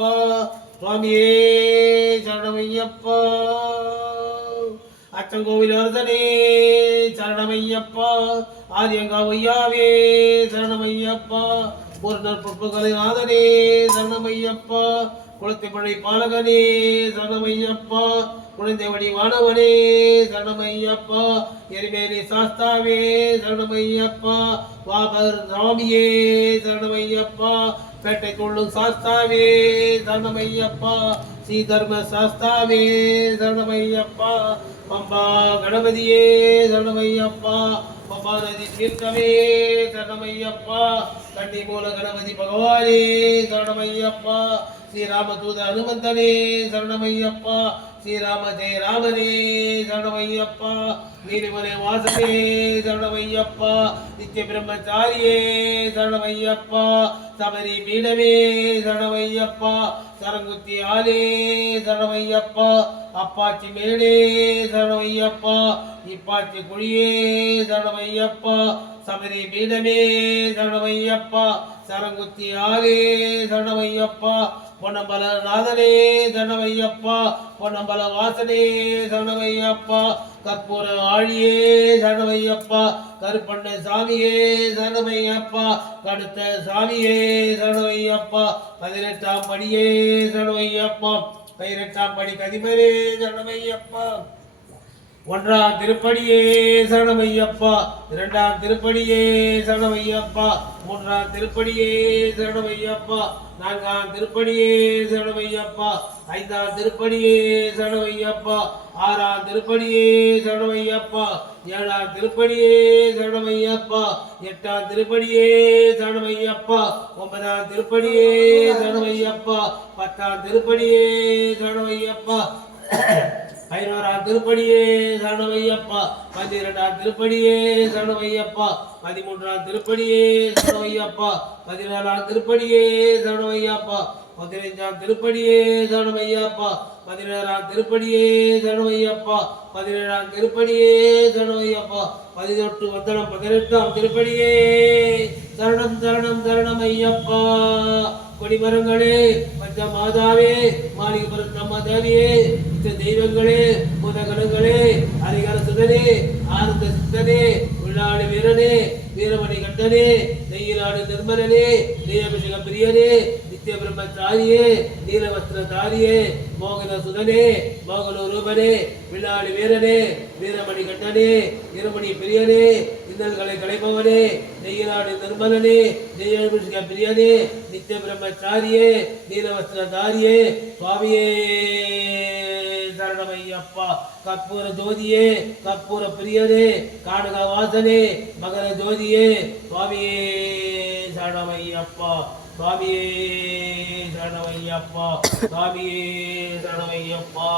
சரணமையப்பா சுவாமியே சரணமையப்பா அச்சங்கோவில் வருதனே சரணமையப்பா ஆரியங்கா ஒய்யாவே சரணமையப்பா ஒரு நற்பொருட்களை நாதனே சரணமையப்பா குளத்தை பழை பாலகனே சரணமையப்பா குழந்தை வடிவானவனே சரணமையப்பா எரிமேலி சாஸ்தாவே சரணமையப்பா வாபர் ராமியே சரணமையப்பா பேட்டை கொள்ளும் சாஸ்தாவே சரணமையப்பா ஸ்ரீதர்ம சாஸ்தாவே சரணமையப்பா பம்பா கணபதியே சரணமையப்பா பம்பா நதி தீர்த்தமே சரணமையப்பா கண்டி மூல கணபதி பகவானே சரணமையப்பா ஸ்ரீராமதூத அனுமந்தனே சரணமையப்பா ஸ்ரீராம ஜெய ராமனே சரணமையப்பா நீலிமலை வாசனே சரணமையப்பா நித்திய பிரம்மச்சாரியே சரணமையப்பா சபரி பீடமே சரணமையப்பா சரங்குத்தி ஆலே சரணமையப்பா அப்பாச்சி மேடே சரணமையப்பா இப்பாச்சி குழியே சரணமையப்பா சபரி பீடமே சரணமையப்பா சரங்குத்தி ஆலே சரணமையப்பா பொன்னம்பல நாதனே சரணமையப்பா பொன்னம்பல வாசனே சரணமையப்பா கற்பூர ஆழியே சரணமையப்பா கருப்பண்ண சாமியே சரணமையப்பா கடுத்த சாமியே சரணமையப்பா 18ஆம் படியே சரணமையப்பா 18ஆம் படி கதிபரே சரணமையப்பா 1ஆம் திருப்படியே சரணமையப்பா 2ஆம் திருப்படியே சரணமையப்பா 3ஆம் திருப்படியே சரணமையப்பா 4ஆம் திருப்படியே சரணமையப்பா 5ஆம் திருப்படியே சரணமையப்பா 6ஆம் திருப்படியே சரணமையப்பா 7ஆம் திருப்படியே சரணமையப்பா 8ஆம் திருப்படியே சரணமையப்பா 9ஆம் திருப்படியே சரணமையப்பா 10ஆம் திருப்படியே சரணமையப்பா 11ஆம் திருப்படியே சரணமையப்பா 12ஆம் திருப்படியே சரணமையப்பா 13ஆம் திருப்படியே சரணமையப்பா 14ஆம் திருப்படியே சரணமையப்பா 15ஆம் திருப்படியே சரணமையப்பா 16ஆம் திருப்படியே சரணமையப்பா 17ஆம் திருப்படியே சரணமையப்பா 18 வந்தனம் 18ஆம் திருப்படியே சரணம் சரணம் சரணமையப்பா கொடிமரங்களே பஞ்ச மாதாவே மாளிகபுரம் நம்ம தேவியே தெய்வங்களே பூதகணங்களே ஹரிகர சுதனே ஆனந்த சித்தனே உள்ளாடு வீரனே வீரமணி கண்டனே நெய்யிலாடு நிர்மலனே நீலபிஷக பிரியனே நித்திய பிரம்மச்சாரியே நீலவஸ்திரதாரியே மோகன சுதனே மோகன ரூபனே வில்லாடு வீரனே வீரமணி கண்டனே இருமணி பிரியனே இன்னல்களை களைப்பவனே நெய்யிலாடு நிர்மலனே நீலபிஷக பிரியனே நித்திய பிரம்மச்சாரியே நீலவஸ்திரதாரியே சுவாமியே சரணமையப்பா கற்பூர ஜோதியே கற்பூர பிரியனே காணக வாசனே மகர ஜோதியே சுவாமியே சரணமையப்பா சுவாமியே சரணமையப்பா சுவாமியே சரணமையப்பா